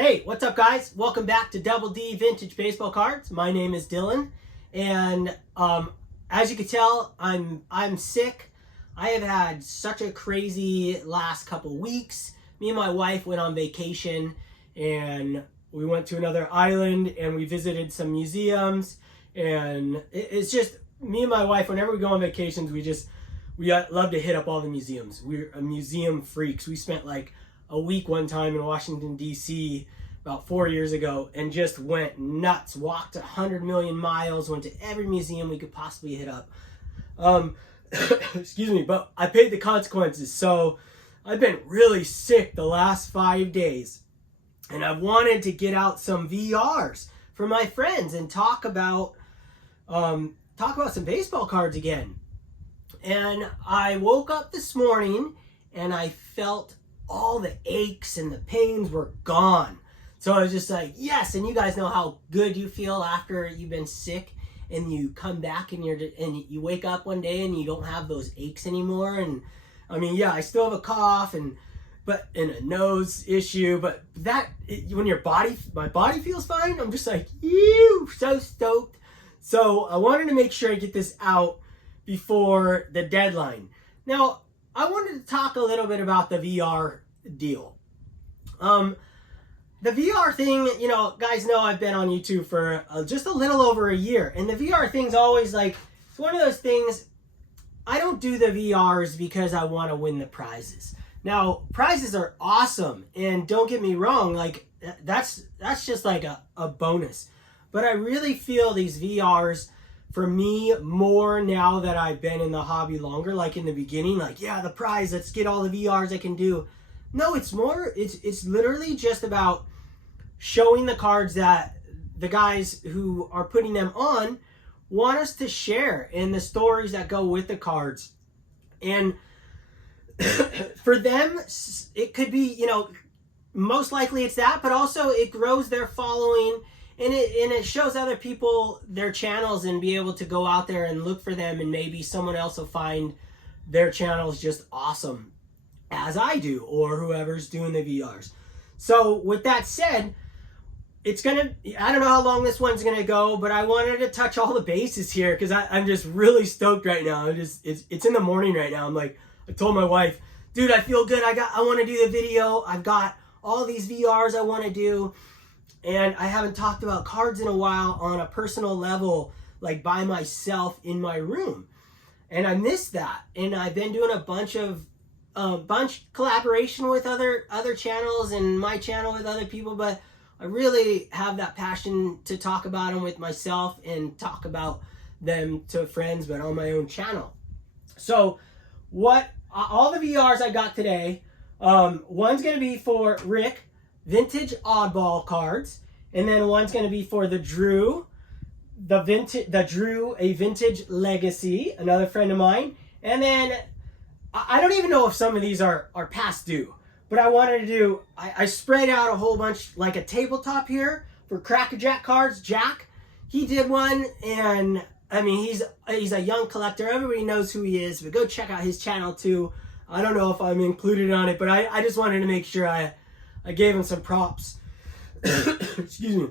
Hey, what's up guys? Welcome back to Double D Vintage Baseball Cards. My name is Dylan, and as you can tell, I'm sick. I have had such a crazy last couple weeks. Me and my wife went on vacation, and we went to another island, and we visited some museums, and it's just, me and my wife, whenever we go on vacations, we love to hit up all the museums. We're museum freaks. We spent like a week one time in Washington, D.C. about 4 years ago and just went nuts. Walked 100 million miles, went to every museum we could possibly hit up. Excuse me, but I paid the consequences. So I've been really sick the last 5 days. And I wanted to get out some VRs for my friends and talk about some baseball cards again. And I woke up this morning and I felt all the aches and the pains were gone. So I was just like, yes. And you guys know how good you feel after you've been sick and you come back and you wake up one day and you don't have those aches anymore. And I mean, yeah, I still have a cough and a nose issue, but when my body feels fine, I'm just like, ew, so stoked. So I wanted to make sure I get this out before the deadline. Now, I wanted to talk a little bit about the VR deal. The VR thing, guys know I've been on YouTube for just a little over a year. And the VR thing's always like, it's one of those things, I don't do the VRs because I want to win the prizes. Now, prizes are awesome. And don't get me wrong, like that's just like a bonus. But I really feel these VRs, for me, more now that I've been in the hobby longer, like in the beginning, like, yeah, the prize, let's get all the VRs I can do. No, it's literally just about showing the cards that the guys who are putting them on want us to share and the stories that go with the cards. And for them, it could be, most likely it's that, but also it grows their following. And it shows other people their channels and be able to go out there and look for them, and maybe someone else will find their channels just awesome, as I do, or whoever's doing the VRs. So with that said, I don't know how long this one's gonna go, but I wanted to touch all the bases here because I'm just really stoked right now. It's in the morning right now. I'm like, I told my wife, dude, I feel good. I want to do the video. I've got all these VRs I want to do. And I haven't talked about cards in a while on a personal level, like by myself in my room. And I missed that. And I've been doing a bunch collaboration with other channels and my channel with other people, but I really have that passion to talk about them with myself and talk about them to friends, but on my own channel. So all the VRs I got today, one's going to be for Rick, vintage oddball cards, and then one's going to be for the Drew, a vintage legacy, another friend of mine. And then I don't even know if some of these are past due, but I wanted to do, I spread out a whole bunch, like a tabletop here for Crackerjack cards. Jack, he did one, and I mean, he's a young collector. Everybody knows who he is, but go check out his channel too. I don't know if I'm included on it, but I just wanted to make sure I gave him some props, excuse me,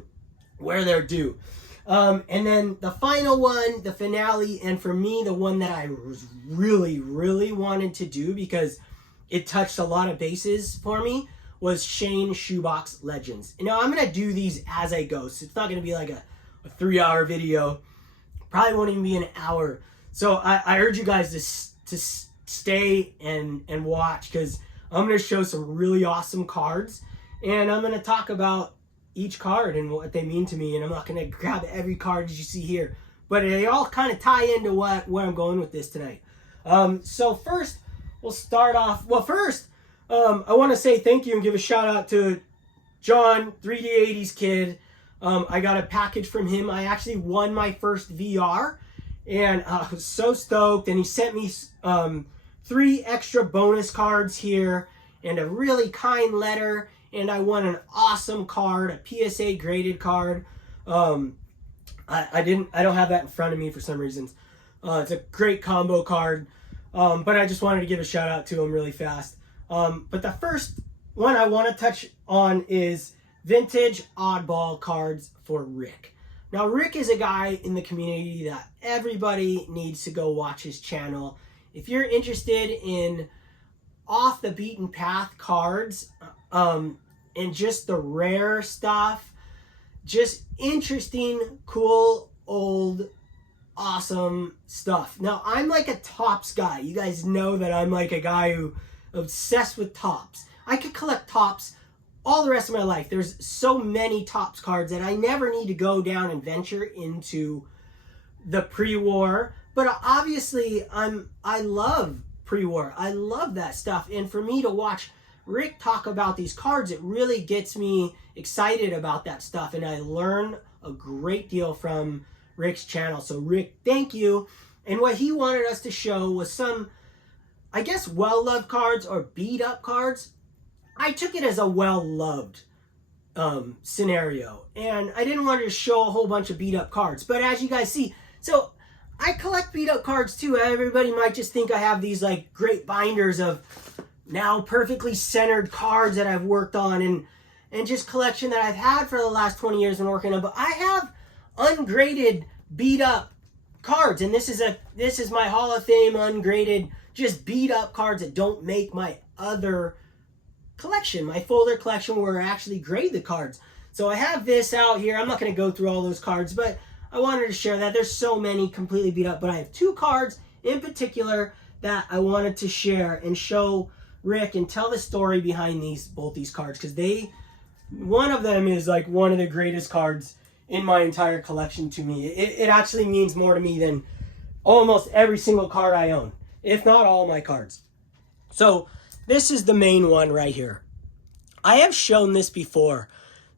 where they're due. And then the final one, the finale, and for me, the one that I was really, really wanted to do because it touched a lot of bases for me, was Shane Shoebox Legends. And now I'm going to do these as I go, so it's not going to be like a 3-hour video. Probably won't even be an hour. So I urge you guys to stay and watch, because I'm going to show some really awesome cards, and I'm going to talk about each card and what they mean to me, and I'm not going to grab every card as you see here, but they all kind of tie into where I'm going with this tonight. So first, we'll start off, I want to say thank you and give a shout out to John, 3D80s Kid. I got a package from him. I actually won my first VR, and I was so stoked, and he sent me 3 extra bonus cards here and a really kind letter, and I won an awesome card, a PSA graded card. I don't have that in front of me for some reasons. It's a great combo card, but I just wanted to give a shout out to him really fast. But the first one I want to touch on is vintage oddball cards for Rick. Now, Rick is a guy in the community that everybody needs to go watch his channel. If you're interested in off the beaten path cards, and just the rare stuff, just interesting, cool, old, awesome stuff. Now, I'm like a Topps guy. You guys know that I'm like a guy who obsessed with Topps. I could collect Topps all the rest of my life. There's so many Topps cards that I never need to go down and venture into the pre-war. But obviously, I love pre-war. I love that stuff. And for me to watch Rick talk about these cards, it really gets me excited about that stuff. And I learn a great deal from Rick's channel. So Rick, thank you. And what he wanted us to show was some, I guess, well-loved cards or beat-up cards. I took it as a well-loved scenario. And I didn't want to show a whole bunch of beat-up cards. But as you guys see, so I collect beat-up cards too. Everybody might just think I have these like great binders of now perfectly centered cards that I've worked on and just collection that I've had for the last 20 years been working on. But I have ungraded beat-up cards. And this is my Hall of Fame ungraded, just beat-up cards that don't make my other collection, my folder collection where I actually grade the cards. So I have this out here. I'm not going to go through all those cards, but I wanted to share that. There's so many completely beat up, but I have two cards in particular that I wanted to share and show Rick and tell the story behind both these cards, because one of them is like one of the greatest cards in my entire collection to me. It actually means more to me than almost every single card I own, if not all my cards. So this is the main one right here. I have shown this before.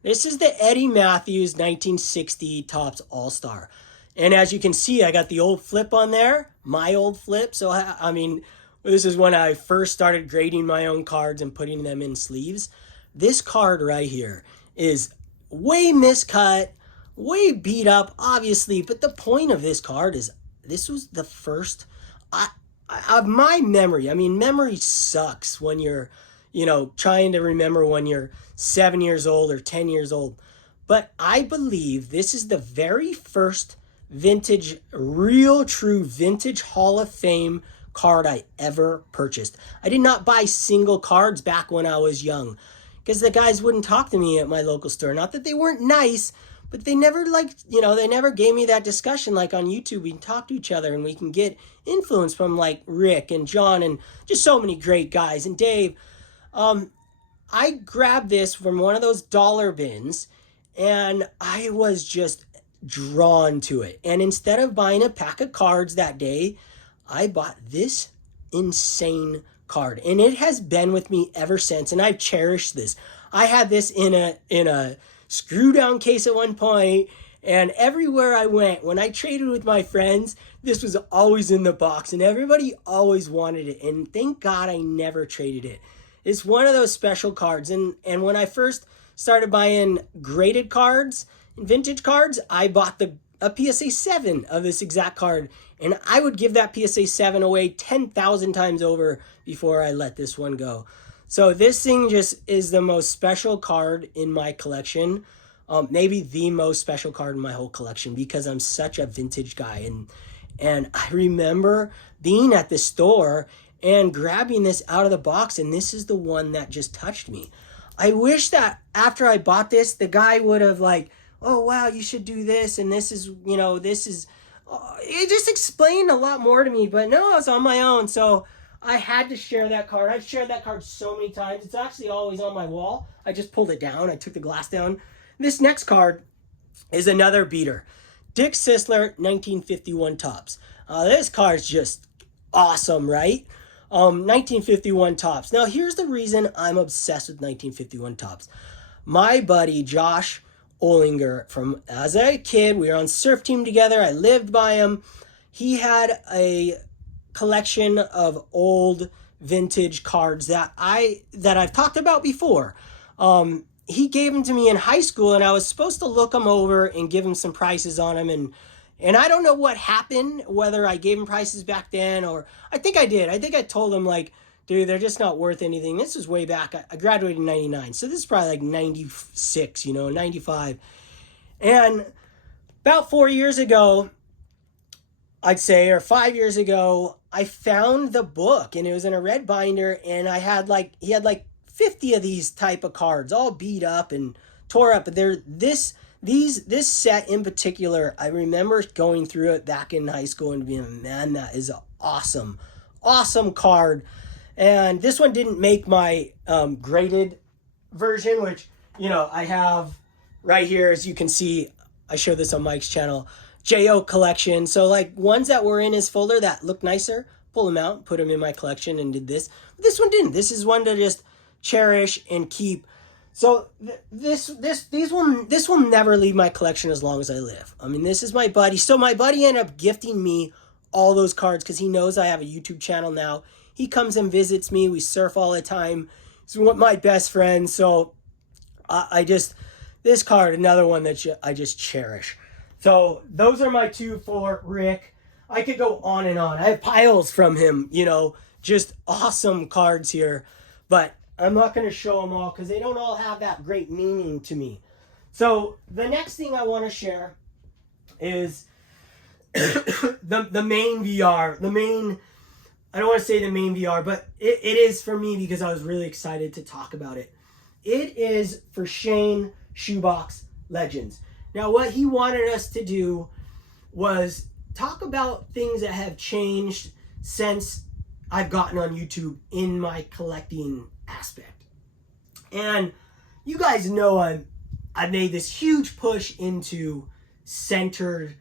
This is the Eddie Mathews 1960 Topps All-Star. And as you can see, I got the old flip on there, my old flip. So, I mean, this is when I first started grading my own cards and putting them in sleeves. This card right here is way miscut, way beat up, obviously. But the point of this card is this was the first... my memory, I mean, memory sucks when you're, trying to remember when you're 7 years old or 10 years old. But I believe this is the very first vintage, real true vintage Hall of Fame card I ever purchased. I did not buy single cards back when I was young because the guys wouldn't talk to me at my local store. Not that they weren't nice, but they never they never gave me that discussion like on YouTube. We can talk to each other and we can get influence from like Rick and John and just so many great guys and Dave. I grabbed this from one of those dollar bins and I was just drawn to it. And instead of buying a pack of cards that day, I bought this insane card. And it has been with me ever since. And I've cherished this. I had this in a screw down case at one point, and everywhere I went, when I traded with my friends, this was always in the box and everybody always wanted it. And thank God I never traded it. It's one of those special cards. And when I first started buying graded cards and vintage cards, I bought a PSA 7 of this exact card. And I would give that PSA 7 away 10,000 times over before I let this one go. So this thing just is the most special card in my collection. Maybe the most special card in my whole collection because I'm such a vintage guy. And I remember being at the store and grabbing this out of the box, and this is the one that just touched me. I wish that after I bought this, the guy would have like, oh, wow, you should do this. And this is, it just explained a lot more to me. But no, I was on my own. So I had to share that card. I've shared that card so many times. It's actually always on my wall. I just pulled it down. I took the glass down. This next card is another beater. Dick Sisler, 1951 Topps. This card's just awesome, right? 1951 Topps. Now, here's the reason I'm obsessed with 1951 Topps. My buddy, Josh Olinger, as a kid, we were on surf team together. I lived by him. He had a collection of old vintage cards that I've talked about before. He gave them to me in high school, and I was supposed to look them over and give him some prices on them. And I don't know what happened, whether I gave him prices back then or I think I did. I think I told him like Dude, they're just not worth anything. This was way back. I graduated in 99. So this is probably like 96, 95. And about 4 years ago, I'd say, or 5 years ago, I found the book and it was in a red binder, and he had like 50 of these type of cards, all beat up and tore up. But this set in particular, I remember going through it back in high school and being, man, that is an awesome card. And this one didn't make my graded version, which, I have right here, as you can see. I show this on Mike's channel, JO collection. So like ones that were in his folder that looked nicer, pull them out, put them in my collection, and did this. This one didn't. This is one to just cherish and keep. So this will never leave my collection as long as I live. I mean, this is my buddy. So my buddy ended up gifting me all those cards because he knows I have a YouTube channel now. He comes and visits me. We surf all the time. He's one of my best friends. So this card, another one that I just cherish. So those are my two for Rick. I could go on and on. I have piles from him, just awesome cards here. But I'm not going to show them all because they don't all have that great meaning to me. So the next thing I want to share is the main VR. I don't want to say the main VR, but it is for me because I was really excited to talk about it. It is for Shane Shoebox Legends. Now, what he wanted us to do was talk about things that have changed since I've gotten on YouTube in my collecting aspect. And you guys know I've made this huge push into centered,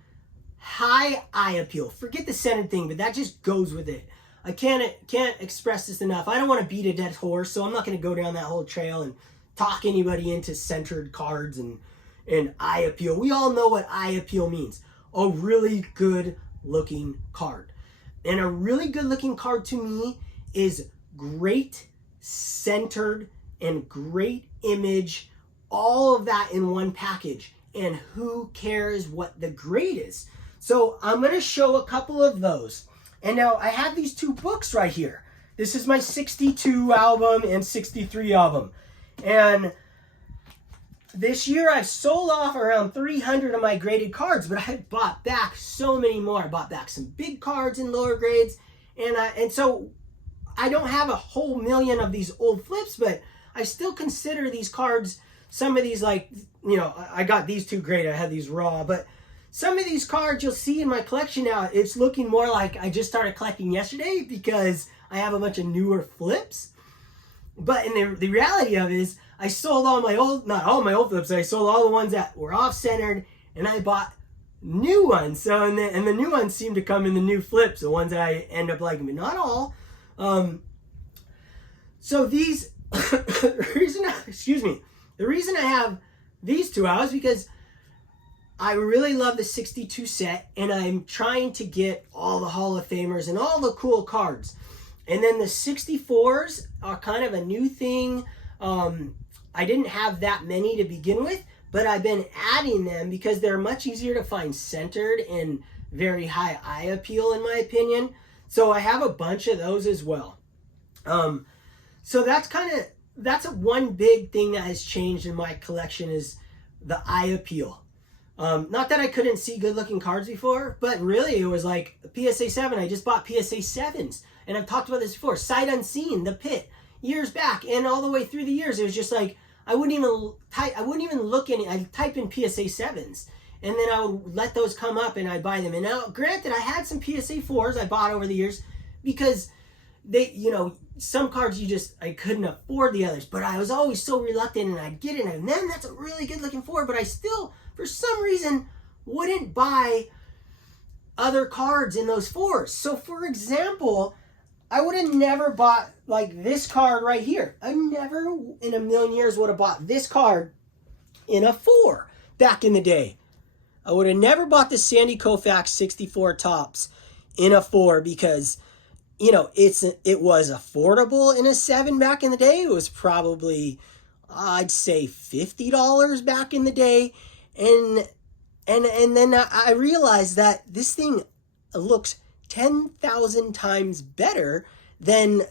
high eye appeal. Forget the centered thing, but that just goes with it. I can't express this enough. I don't want to beat a dead horse, so I'm not going to go down that whole trail and talk anybody into centered cards and eye appeal. We all know what eye appeal means. A really good looking card. And a really good looking card to me is great centered and great image, all of that in one package. And who cares what the grade is? So I'm going to show a couple of those. And now I have these two books right here. This is my 62 album and 63 album. And this year I've sold off around 300 of my graded cards, but I bought back so many more. I bought back some big cards in lower grades. And so I don't have a whole million of these old flips, but I still consider these cards, some of these like, I got these two graded, I had these raw, but some of these cards you'll see in my collection now, it's looking more like I just started collecting yesterday because I have a bunch of newer flips. But the reality of it is I sold not all my old flips, I sold all the ones that were off-centered, and I bought new ones. So, and the new ones seem to come in the new flips, the ones that I end up liking, but not all. So these, the reason I have these two out is because I really love the 62 set, and I'm trying to get all the Hall of Famers and all the cool cards. And then the 64s are kind of a new thing. I didn't have that many to begin with, but I've been adding them because they're much easier to find centered and very high eye appeal, in my opinion. So I have a bunch of those as well. So that's one big thing that has changed in my collection is the eye appeal. Not that I couldn't see good looking cards before, but really it was like PSA 7. I just bought PSA 7s. And I've talked about this before. Sight Unseen, The Pit, years back, and all the way through the years, it was just like I wouldn't even look in it. I'd type in PSA 7s, and then I would let those come up, and I'd buy them. And now, granted, I had some PSA 4s I bought over the years because they, some cards I couldn't afford the others, but I was always so reluctant, and I'd get it, and then that's a really good looking 4, but I still, for some reason, wouldn't buy other cards in those 4s. So, for example, I would have never bought like this card right here. I never in a million years would have bought this card in a 4 back in the day. I would have never bought the Sandy Koufax 64 Tops in a 4 because, it was affordable in a 7 back in the day. It was probably, I'd say $50 back in the day. And then I realized that this thing looks 10,000 times better than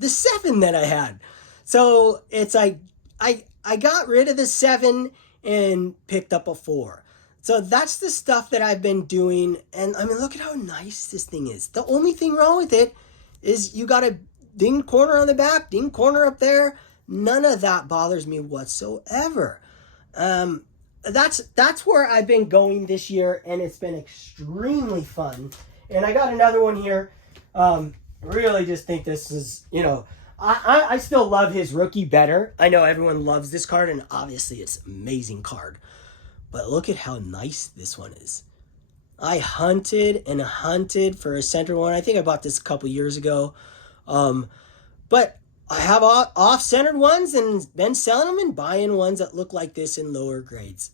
the 7 that I had. So it's like I got rid of the 7 and picked up a 4. So that's the stuff that I've been doing. And I mean, look at how nice this thing is. The only thing wrong with it is you got a ding corner on the back, ding corner up there. None of that bothers me whatsoever. That's where I've been going this year, and it's been extremely fun. And I got another one here. Really just think this is, I still love his rookie better. I know everyone loves this card, and obviously it's an amazing card. But look at how nice this one is. I hunted and hunted for a center one. I think I bought this a couple years ago. But I have off-centered ones and been selling them and buying ones that look like this in lower grades.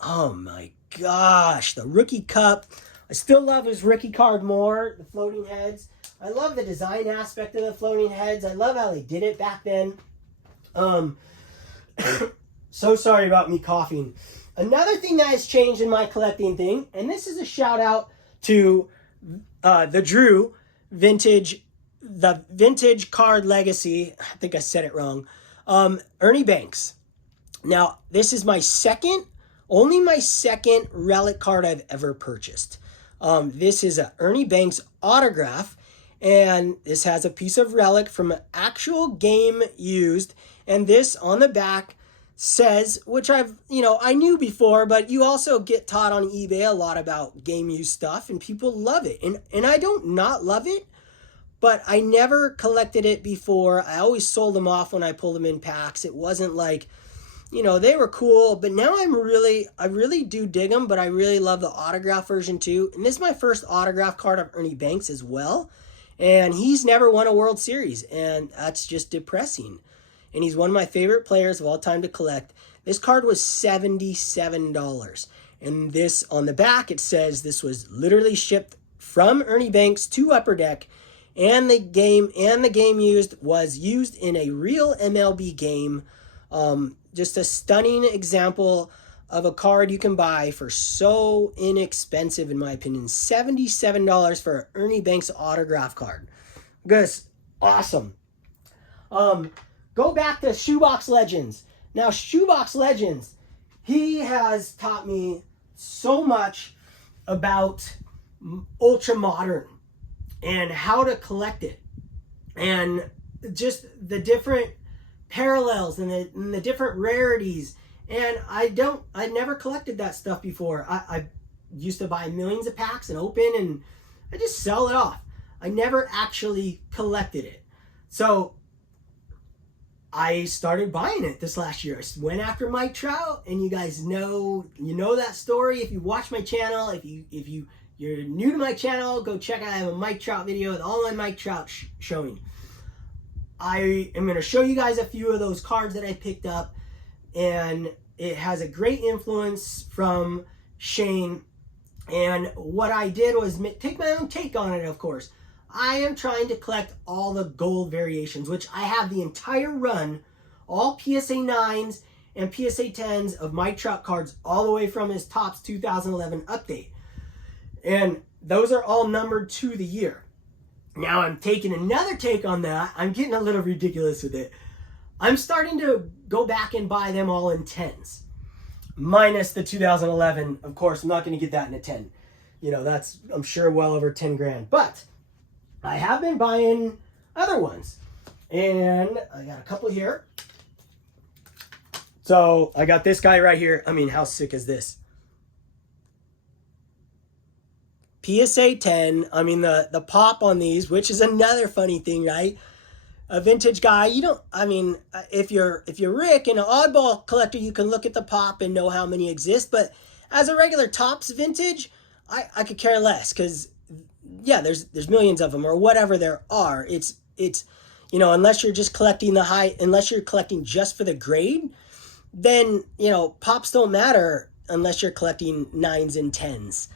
Oh my gosh, the rookie cup. I still love his rookie card more, the floating heads. I love the design aspect of the floating heads. I love how they did it back then. So sorry about me coughing. Another thing that has changed in my collecting thing, and this is a shout out to the Drew Vintage, the Vintage Card Legacy. I think I said it wrong. Ernie Banks. Now, this is only my second relic card I've ever purchased. This is a Ernie Banks autograph, and this has a piece of relic from an actual game used, and this on the back says, which I knew before, but you also get taught on eBay a lot about game use stuff, and people love it. And I don't not love it, but I never collected it before. I always sold them off when I pulled them in packs. It wasn't like, they were cool, but now I really do dig them, but I really love the autograph version too. And this is my first autograph card of Ernie Banks as well. And he's never won a World Series, and that's just depressing. And he's one of my favorite players of all time to collect. This card was $77. And this, on the back, it says this was literally shipped from Ernie Banks to Upper Deck. And the game was used in a real MLB game. Just a stunning example of a card you can buy for so inexpensive, in my opinion. $77 for an Ernie Banks autograph card. Guys, awesome. Go back to Shoebox Legends. Now, Shoebox Legends, he has taught me so much about Ultra Modern and how to collect it, and just the different parallels and the different rarities. And I never collected that stuff before. I used to buy millions of packs and open, and I just sell it off. I never actually collected it. So I started buying it this last year. I went after Mike Trout, and you guys know that story. If you watch my channel, if you're new to my channel, go check out. I have a Mike Trout video with all my Mike Trout showing. I am going to show you guys a few of those cards that I picked up, and it has a great influence from Shane. And what I did was take my own take on it, of course. I am trying to collect all the gold variations, which I have the entire run, all PSA 9s and PSA 10s of Mike Trout cards, all the way from his Topps 2011 update. And those are all numbered to the year. Now I'm taking another take on that. I'm getting a little ridiculous with it. I'm starting to go back and buy them all in 10s. Minus the 2011. Of course, I'm not going to get that in a 10. That's, I'm sure, well over 10 grand. But I have been buying other ones. And I got a couple here. So I got this guy right here. I mean, how sick is this? PSA 10. I mean, the pop on these, which is another funny thing, right? A vintage guy, if you're Rick and an oddball collector, you can look at the pop and know how many exist. But as a regular Topps vintage, I could care less, because yeah, there's millions of them or whatever there are. It's unless you're just collecting unless you're collecting just for the grade, then pops don't matter unless you're collecting 9s and 10s.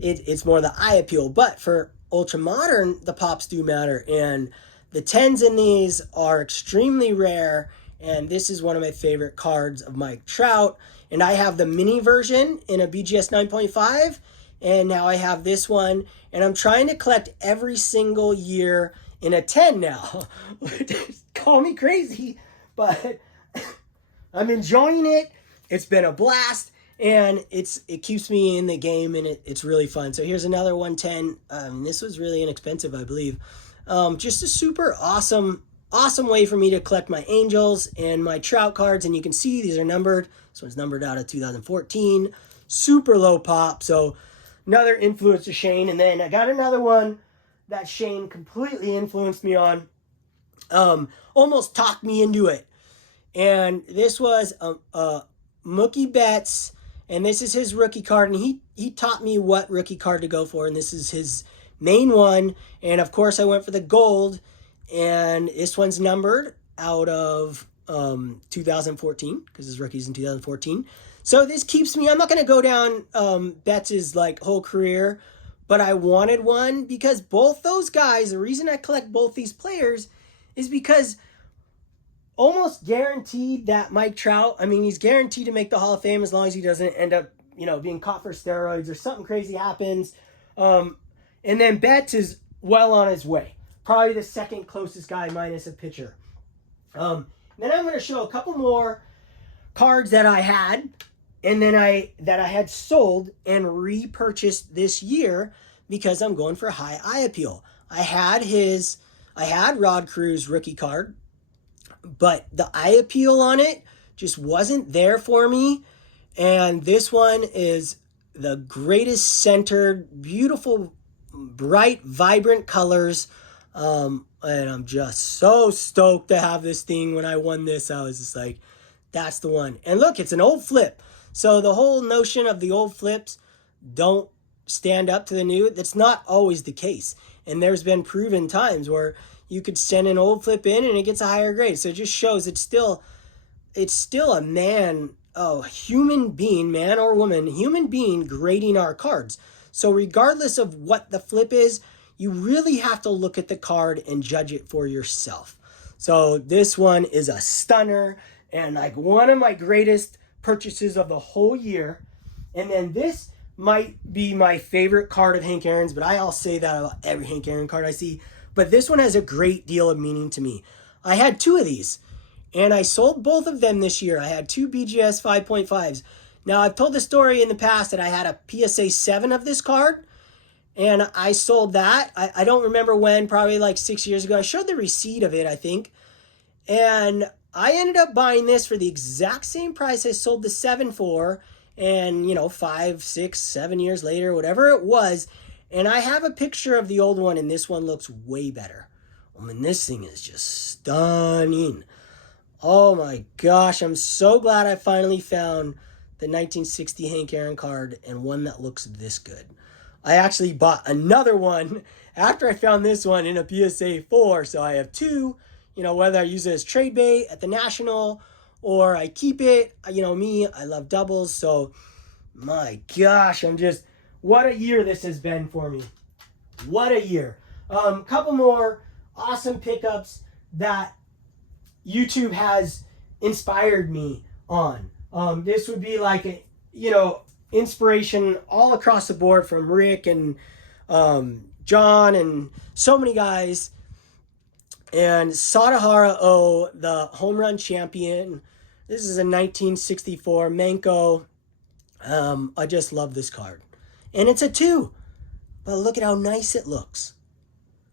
It's more the eye appeal. But for Ultra Modern, the pops do matter, and the 10s in these are extremely rare. And this is one of my favorite cards of Mike Trout. And I have the mini version in a BGS 9.5. And now I have this one. And I'm trying to collect every single year in a 10 now. Call me crazy, but I'm enjoying it. It's been a blast, and it keeps me in the game, and it's really fun. So here's another 110. This was really inexpensive, I believe. Just a super awesome way for me to collect my Angels and my Trout cards, and you can see these are numbered. This one's numbered out of 2014. Super low pop, so another influence to Shane. And then I got another one that Shane completely influenced me on. Almost talked me into it. And this was Mookie Betts, and this is his rookie card, and he taught me what rookie card to go for, and this is his main one. And of course I went for the gold, and this one's numbered out of 2014 because his rookie's in 2014. So this keeps me, I'm not going to go down Betts' like whole career, but I wanted one because both those guys, the reason I collect both these players is because almost guaranteed that Mike Trout, I mean, he's guaranteed to make the Hall of Fame as long as he doesn't end up, being caught for steroids or something crazy happens. And then Betts is well on his way. Probably the second closest guy minus a pitcher. Then I'm going to show a couple more cards that I had and then I had sold and repurchased this year because I'm going for high eye appeal. I had Rod Cruz rookie card, but the eye appeal on it just wasn't there for me. And this one is the greatest centered, beautiful, bright, vibrant colors. And I'm just so stoked to have this thing. When I won this, I was just like, that's the one. And look, it's an old flip. So the whole notion of the old flips don't stand up to the new, that's not always the case. And there's been proven times where you could send an old flip in and it gets a higher grade. So it just shows it's still a human being, man or woman, human being grading our cards. So regardless of what the flip is, you really have to look at the card and judge it for yourself. So this one is a stunner and like one of my greatest purchases of the whole year. And then this might be my favorite card of Hank Aaron's, but I'll say that about every Hank Aaron card I see. But this one has a great deal of meaning to me. I had two of these, and I sold both of them this year. I had two BGS 5.5s. Now, I've told the story in the past that I had a PSA 7 of this card, and I sold that. I don't remember when, probably like 6 years ago. I showed the receipt of it, I think. And I ended up buying this for the exact same price I sold the 7 for. And, 5, 6, 7 years later, whatever it was. And I have a picture of the old one, and this one looks way better. I mean, this thing is just stunning. Oh my gosh, I'm so glad I finally found the 1960 Hank Aaron card and one that looks this good. I actually bought another one after I found this one in a PSA 4, so I have two, whether I use it as trade bait at the National or I keep it. Me, I love doubles, so my gosh, what a year this has been for me. What a year. Couple more awesome pickups that YouTube has inspired me on. This would be like inspiration all across the board from Rick and John and so many guys. And Sadahara O, the home run champion. This is a 1964 Manco. I just love this card. And it's a 2. But look at how nice it looks.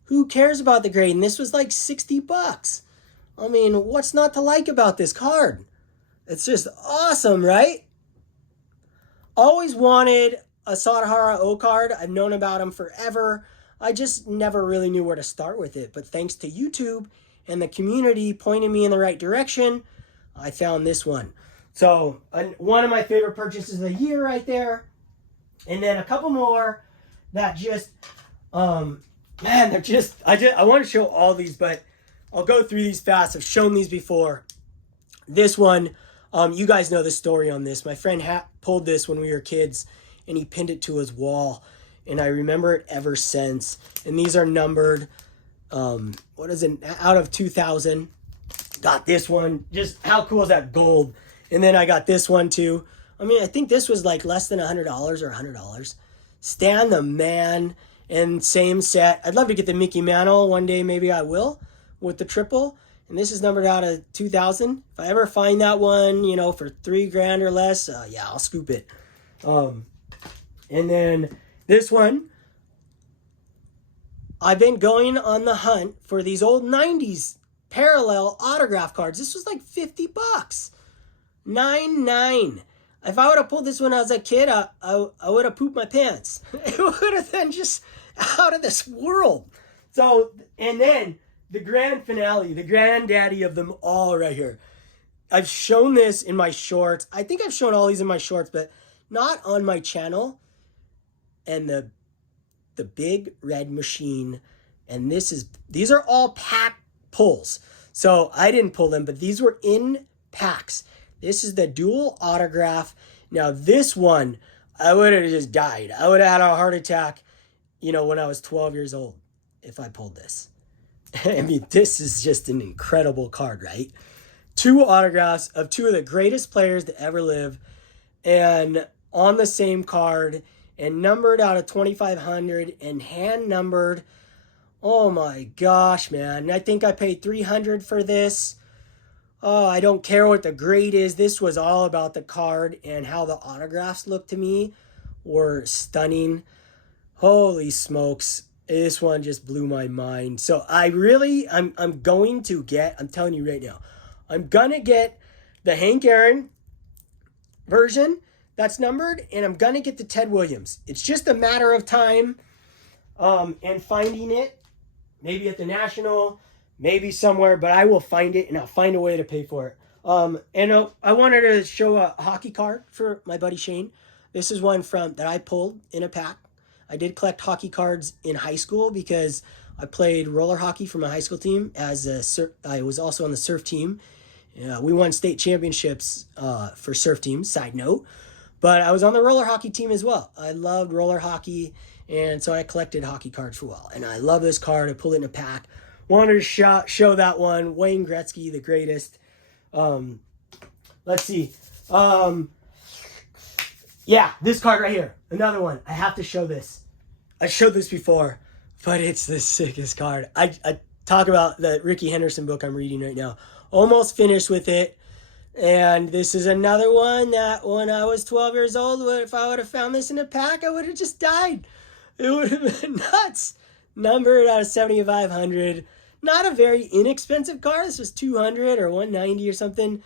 Who cares about the grade? And this was like $60. I mean, what's not to like about this card? It's just awesome, right? Always wanted a Sadahara O card. I've known about him forever. I just never really knew where to start with it. But thanks to YouTube and the community pointing me in the right direction, I found this one. So one of my favorite purchases of the year right there. And then a couple more that just, they're just, I want to show all these, but I'll go through these fast. I've shown these before. This one, you guys know the story on this. My friend pulled this when we were kids, and he pinned it to his wall, and I remember it ever since. And these are numbered, out of 2000. Got this one. Just how cool is that? Gold. And then I got this one too. I mean, I think this was like less than $100 or $100. Stan the Man. And same set. I'd love to get the Mickey Mantle one day. Maybe I will with the triple. And this is numbered out of 2000. If I ever find that one, you know, for $3,000 or less, yeah, I'll scoop it. And then this one, I've been going on the hunt for these old 90s parallel autograph cards. This was like $50. 99. If I would have pulled this when I was a kid, I would have pooped my pants. It would have been just out of this world. So, and then the grand finale, the granddaddy of them all right here. I've shown this in my shorts. I think I've shown all these in my shorts, but not on my channel. And the big red machine. And these are all pack pulls. So I didn't pull them, but these were in packs. This is the dual autograph. Now this one, I would have just died. I would have had a heart attack, you know, when I was 12 years old if I pulled this. I mean, this is just an incredible card, right? 2 autographs of 2 of the greatest players to ever live, and on the same card, and numbered out of 2,500 and hand numbered. Oh my gosh, man. I think I paid $300 for this. Oh, I don't care what the grade is. This was all about the card, and how the autographs looked to me were stunning. Holy smokes. This one just blew my mind. So I'm going to get, I'm telling you right now, I'm going to get the Hank Aaron version that's numbered, and I'm going to get the Ted Williams. It's just a matter of time and finding it, maybe at the National, maybe somewhere, but I will find it, and I'll find a way to pay for it. And I wanted to show a hockey card for my buddy Shane. This is one that I pulled in a pack. I did collect hockey cards in high school because I played roller hockey for my high school team. I was also on the surf team. We won state championships for surf teams, side note. But I was on the roller hockey team as well. I loved roller hockey, and so I collected hockey cards for a while. And I love this card. I pulled it in a pack. Wanted to show that one. Wayne Gretzky, the greatest. Let's see. Yeah, this card right here. Another one. I have to show this. I showed this before, but it's the sickest card. I talk about the Ricky Henderson book I'm reading right now. Almost finished with it. And this is another one that when I was 12 years old, if I would have found this in a pack, I would have just died. It would have been nuts. Numbered out of 7,500. Not a very inexpensive card. This was 200 or 190 or something.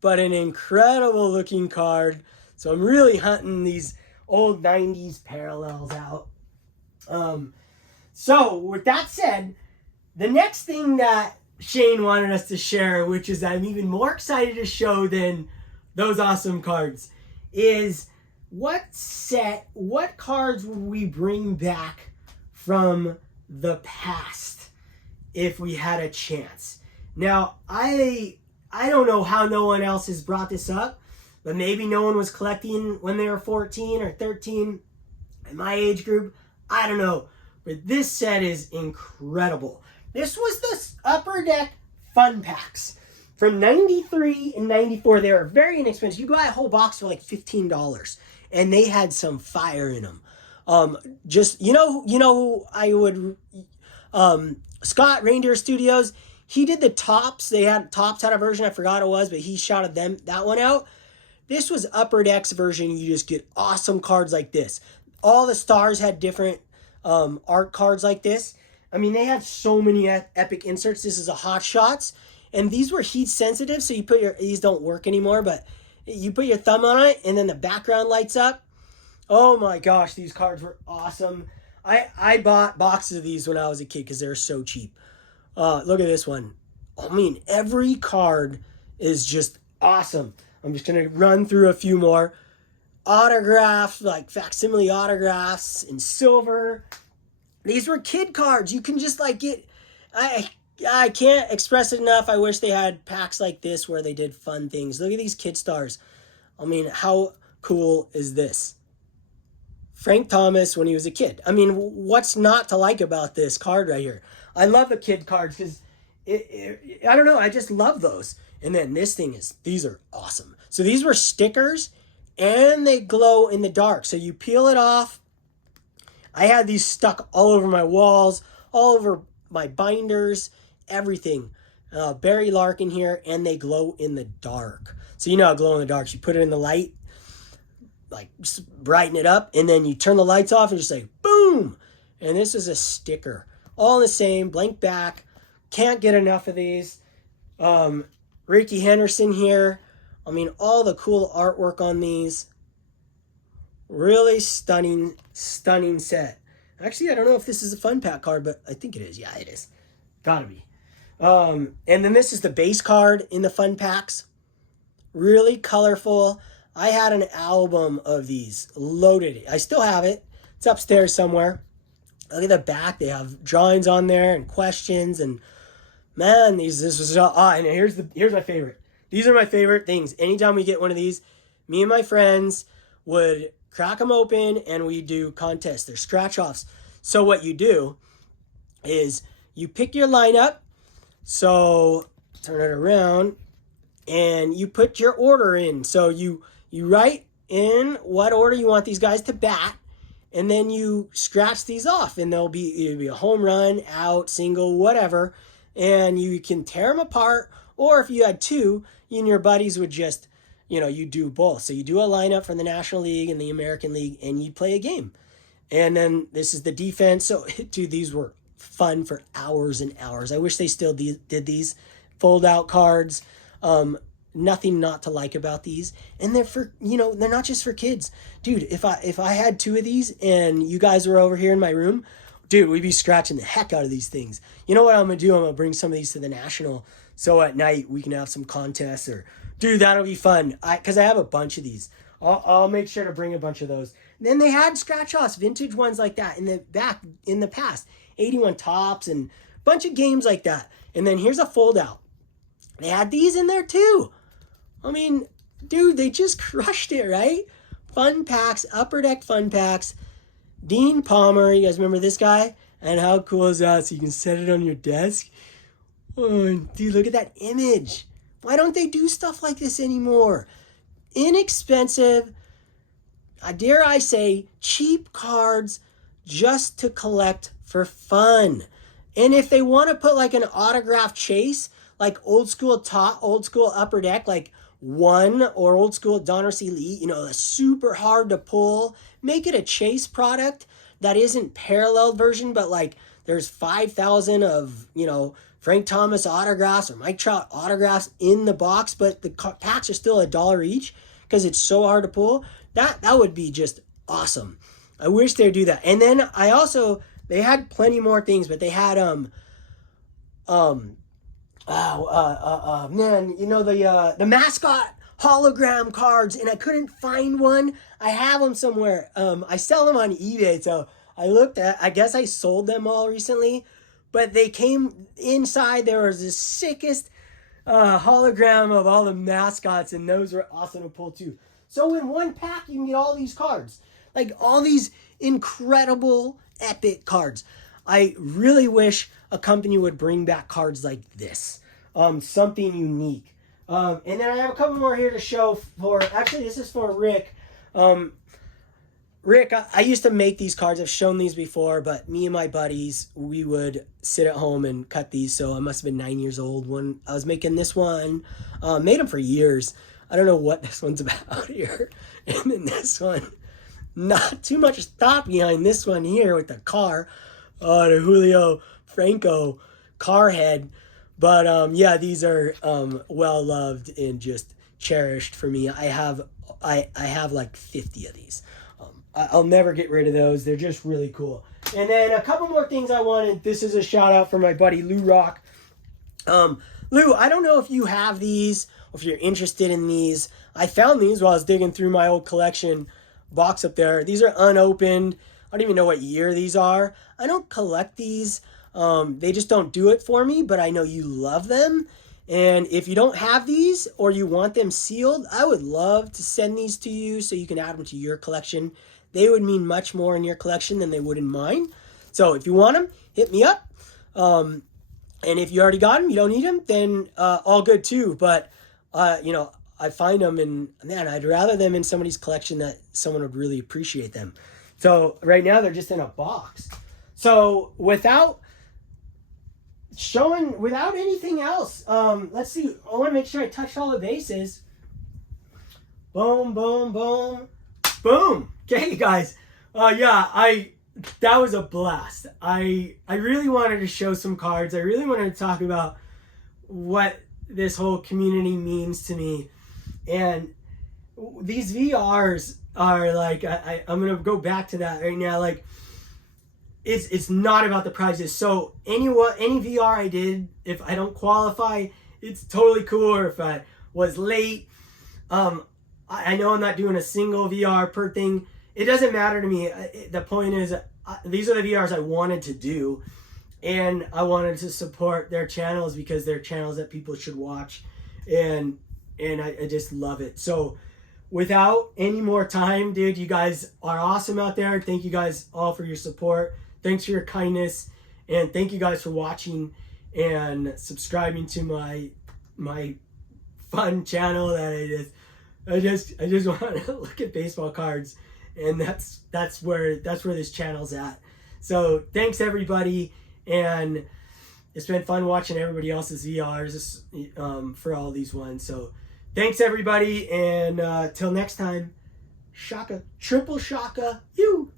But an incredible looking card. So I'm really hunting these old 90s parallels out. So with that said, the next thing that Shane wanted us to share, which is I'm even more excited to show than those awesome cards, is what cards would we bring back from the past if we had a chance. Now, I don't know how no one else has brought this up, but maybe no one was collecting when they were 14 or 13 in my age group. I don't know. But this set is incredible. This was the Upper Deck Fun Packs from 93 and 94. They were very inexpensive. You buy a whole box for like $15, and they had some fire in them. Just, you know, I would, Scott Reindeer Studios, he did the Tops. Tops had a version, I forgot it was, but he shouted that one out. This was Upper Deck's version. You just get awesome cards like this. All the stars had different art cards like this. I mean, they had so many epic inserts. This is a Hot Shots, and these were heat sensitive, so these don't work anymore, but you put your thumb on it, and then the background lights up. Oh my gosh, these cards were awesome. I bought boxes of these when I was a kid because they were so cheap. Look at this one. I mean, every card is just awesome. I'm just going to run through a few more. Autographs, like facsimile autographs in silver. These were kid cards. You can just like get... I can't express it enough. I wish they had packs like this where they did fun things. Look at these kid stars. I mean, how cool is this? Frank Thomas when he was a kid. I mean, what's not to like about this card right here? I love the kid cards because I don't know. I just love those. And then these are awesome. So these were stickers and they glow in the dark. So you peel it off. I had these stuck all over my walls, all over my binders, everything. Barry Larkin here, and they glow in the dark. So you know how glow in the dark, you put it in the light, like brighten it up, and then you turn the lights off and just say boom. And this is a sticker, all the same, blank back. Can't get enough of these. Ricky Henderson here. I mean, all the cool artwork on these. Really stunning set. Actually, I don't know if this is a fun pack card, but I think it is. Yeah, it is. Gotta be. And then this is the base card in the fun packs. Really colorful. I had an album of these loaded. I still have it. It's upstairs somewhere. Look at the back. They have drawings on there and questions. And man, this was and here's my favorite. These are my favorite things. Anytime we get one of these, me and my friends would crack them open and we do contests. They're scratch offs. So what you do is you pick your lineup. So turn it around and you put your order in. So you write in what order you want these guys to bat, and then you scratch these off, and it'll be a home run, out, single, whatever, and you can tear them apart. Or if you had two, you and your buddies would just, you do both. So you do a lineup for the National League and the American League, and you play a game. And then this is the defense. So, dude, these were fun for hours and hours. I wish they still did these fold-out cards. Nothing not to like about these. And they're for, they're not just for kids. Dude, if I had two of these and you guys were over here in my room, dude, we'd be scratching the heck out of these things. You know what I'm going to do? I'm going to bring some of these to the National, so at night we can have some contests, or, dude, that'll be fun. Because I have a bunch of these. I'll make sure to bring a bunch of those. And then they had scratch-offs, vintage ones like that in the past. 81 Tops and a bunch of games like that. And then here's a fold-out. They had these in there too. I mean, dude, they just crushed it, right? Fun packs, Upper Deck fun packs. Dean Palmer, you guys remember this guy? And how cool is that? So you can set it on your desk. Oh, dude, look at that image. Why don't they do stuff like this anymore? Inexpensive, dare I say, cheap cards just to collect for fun. And if they want to put like an autograph chase, like old school Upper Deck, like one, or old school Donner C. Lee, a super hard to pull, make it a chase product that isn't paralleled version, but like there's 5,000 of, Frank Thomas autographs or Mike Trout autographs in the box, but the packs are still $1 each because it's so hard to pull. That would be just awesome. I wish they'd do that. And then they had plenty more things, but they had the mascot hologram cards, and I couldn't find one. I have them somewhere. I sell them on eBay, so I guess I sold them all recently, but they came inside. There was the sickest hologram of all the mascots, and those were awesome to pull too. So in one pack, you can get all these cards, like all these incredible, epic cards. I really wish a company would bring back cards like this, something unique. And then I have a couple more here to show actually this is for Rick. Rick, I used to make these cards. I've shown these before, but me and my buddies, we would sit at home and cut these. So I must have been 9 years old when I was making this one. Made them for years. I don't know what this one's about here. And then this one, not too much thought behind this one here with the car. The Julio Franco car head. But yeah, these are well loved and just cherished for me. I have like 50 of these. I'll never get rid of those. They're just really cool. And then a couple more things I wanted. This is a shout out for my buddy Lou Rock. Lou, I don't know if you have these or if you're interested in these. I found these while I was digging through my old collection box up there. These are unopened. I don't even know what year these are. I don't collect these. They just don't do it for me, but I know you love them. And if you don't have these or you want them sealed, I would love to send these to you so you can add them to your collection. They would mean much more in your collection than they would in mine. So if you want them, hit me up. And if you already got them, you don't need them, then all good too. But, I find them, and man, I'd rather them in somebody's collection that someone would really appreciate them. So right now they're just in a box. So without anything else, let's see. I want to make sure I touched all the bases. Boom, boom, boom, boom. Okay, you guys. That was a blast. I really wanted to show some cards. I really wanted to talk about what this whole community means to me. And these VRs are like, I'm gonna go back to that right now. Like, it's not about the prizes. So any VR I did, if I don't qualify, it's totally cool. Or if I was late, I know I'm not doing a single VR per thing. It doesn't matter to me. The point is, these are the VRs I wanted to do, and I wanted to support their channels because they're channels that people should watch, and I just love it. So without any more time, dude, you guys are awesome out there. Thank you guys all for your support. Thanks for your kindness, and thank you guys for watching and subscribing to my fun channel that I just want to look at baseball cards, and that's where this channel's at. So thanks everybody, and it's been fun watching everybody else's VRs for all these ones. So thanks everybody, and till next time, shaka, triple shaka, you.